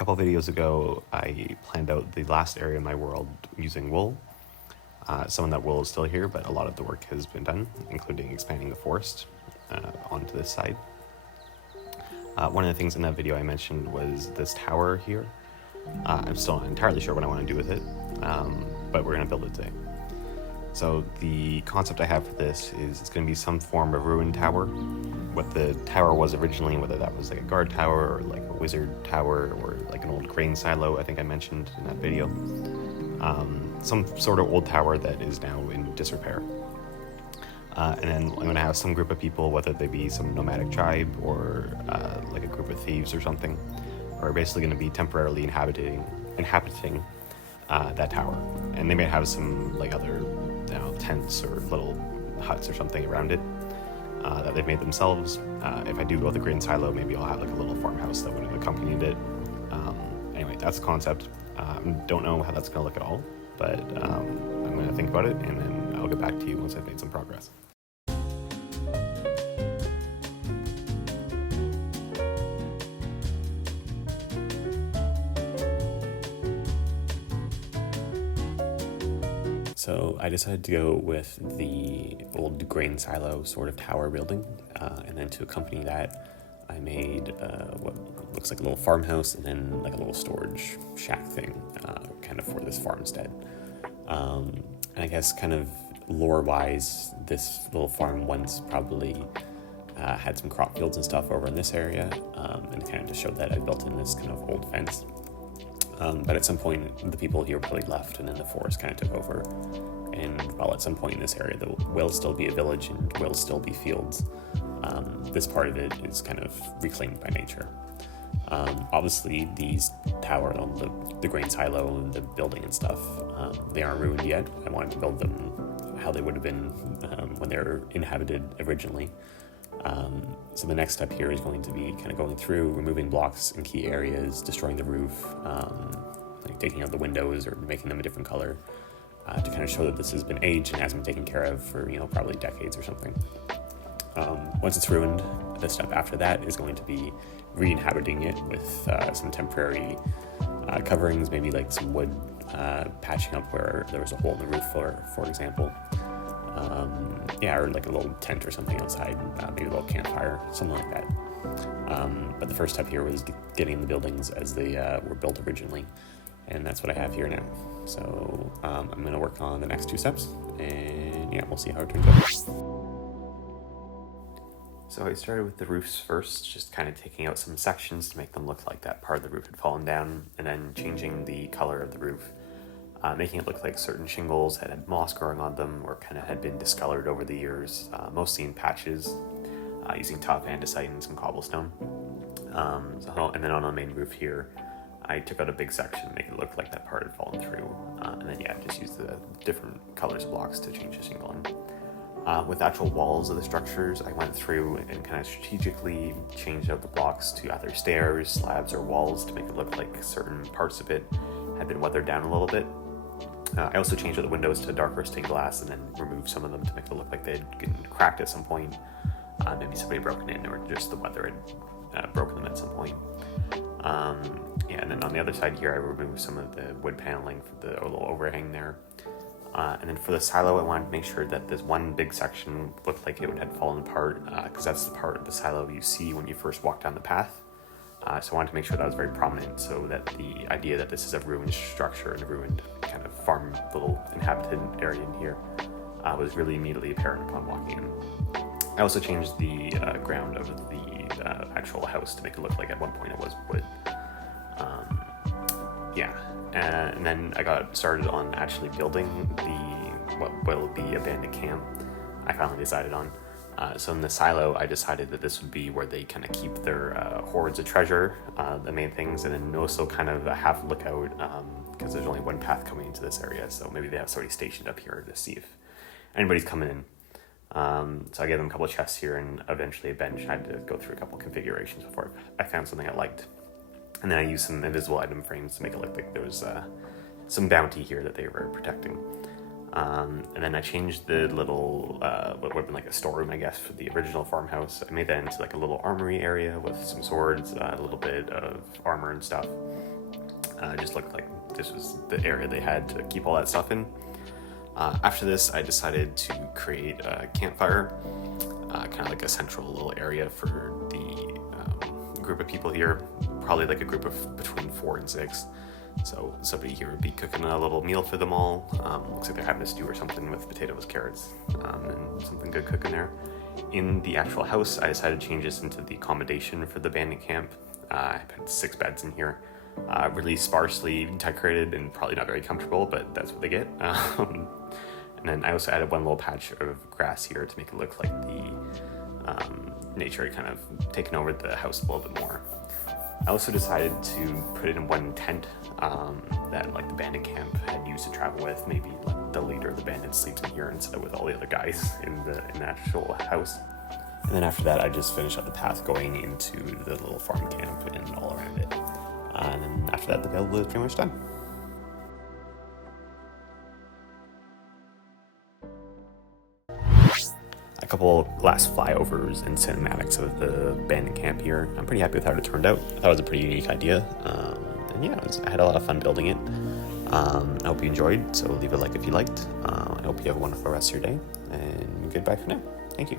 couple videos ago, I planned out the last area of my world using wool. Some of that wool is still here, but a lot of the work has been done, including expanding the forest onto this side. One of the things in that video I mentioned was this tower here. I'm still not entirely sure what I want to do with it, but we're going to build it today. So the concept I have for this is it's going to be some form of ruined tower. What the tower was originally, whether that was like a guard tower or like a wizard tower or like an old grain silo, I think I mentioned in that video. Some sort of old tower that is now in disrepair. And then I'm going to have some group of people, whether they be some nomadic tribe or like a group of thieves or something, are basically going to be temporarily inhabiting that tower. And they may have some like other tents or little huts or something around it that they've made themselves. If I do go with the grain silo, maybe I'll have like a little farmhouse that would have accompanied it. Anyway, that's the concept. Don't know how that's going to look at all, but I'm going to think about it, and then I'll get back to you once I've made some progress. So I decided to go with the old grain silo sort of tower building, and then to accompany that, I made what looks like a little farmhouse and then like a little storage shack thing, kind of for this farmstead. And I guess kind of lore-wise, this little farm once probably had some crop fields and stuff over in this area, and kind of to show that I built in this kind of old fence. But at some point, the people here probably left, and then the forest kind of took over. And while at some point in this area, there will still be a village and will still be fields, this part of it is kind of reclaimed by nature. Obviously, these towers, the grain silo and the building and stuff, they aren't ruined yet. I wanted to build them how they would have been when they were inhabited originally. So the next step here is going to be kind of going through, removing blocks in key areas, destroying the roof, like taking out the windows or making them a different color, to kind of show that this has been aged and has been taken care of for, probably decades or something. Once it's ruined, the step after that is going to be re-inhabiting it with some temporary coverings, maybe like some wood, patching up where there was a hole in the roof, for example. Or like a little tent or something outside, maybe a little campfire, something like that. But the first step here was getting the buildings as they were built originally, and that's what I have here now. So I'm going to work on the next two steps, and we'll see how it turns out. So I started with the roofs first, just kind of taking out some sections to make them look like that part of the roof had fallen down, and then changing the color of the roof. Making it look like certain shingles had moss growing on them or kind of had been discolored over the years, mostly in patches, using top andesite and some cobblestone. And then on the main roof here, I took out a big section to make it look like that part had fallen through, and then just used the different colors of blocks to change the shingle in. With actual walls of the structures, I went through and kind of strategically changed out the blocks to either stairs, slabs, or walls to make it look like certain parts of it had been weathered down a little bit. I also changed out the windows to darker stained glass and then removed some of them to make it look like they had gotten cracked at some point. Maybe somebody had broken in, or just the weather had broken them at some point. And then on the other side here, I removed some of the wood paneling for the little overhang there. And then for the silo, I wanted to make sure that this one big section looked like it had fallen apart, because that's the part of the silo you see when you first walk down the path. So I wanted to make sure that was very prominent, so that the idea that this is a ruined structure and a ruined kind of farm, little inhabited area in here, was really immediately apparent upon walking in. I also changed the ground of the actual house to make it look like at one point it was wood. And then I got started on actually building what will be a bandit camp. I finally decided on. So in the silo, I decided that this would be where they kind of keep their hoards of treasure, the main things, and then also kind of have a lookout, because there's only one path coming into this area, so maybe they have somebody stationed up here to see if anybody's coming in. So I gave them a couple of chests here and eventually a bench. I had to go through a couple of configurations before I found something I liked. And then I used some invisible item frames to make it look like there was some bounty here that they were protecting. And then I changed the little, what would have been like a storeroom, I guess, for the original farmhouse. I made that into like a little armory area with some swords, a little bit of armor and stuff. Just looked like this was the area they had to keep all that stuff in. After this, I decided to create a campfire, kind of like a central little area for the group of people here, probably like a group of between 4 and 6. So somebody here would be cooking a little meal for them all. Looks like they're having a stew or something with potatoes, carrots, and something good cooking there. In the actual house, I decided to change this into the accommodation for the bandit camp. I put 6 beds in here, really sparsely decorated and probably not very comfortable, but that's what they get. And then I also added one little patch of grass here to make it look like the nature had kind of taken over the house a little bit more. I also decided to put it in one tent that like the bandit camp had used to travel with. Maybe like the leader of the bandits sleeps in here instead of with all the other guys in the actual house. And then after that, I just finished up the path going into the little farm camp and all around it. And then after that, the build was pretty much done. A couple last flyovers and cinematics of the bandit camp here. I'm pretty happy with how it turned out. I thought it was a pretty unique idea. And yeah, I had a lot of fun building it. I hope you enjoyed, so leave a like if you liked. I hope you have a wonderful rest of your day, and goodbye for now. Thank you.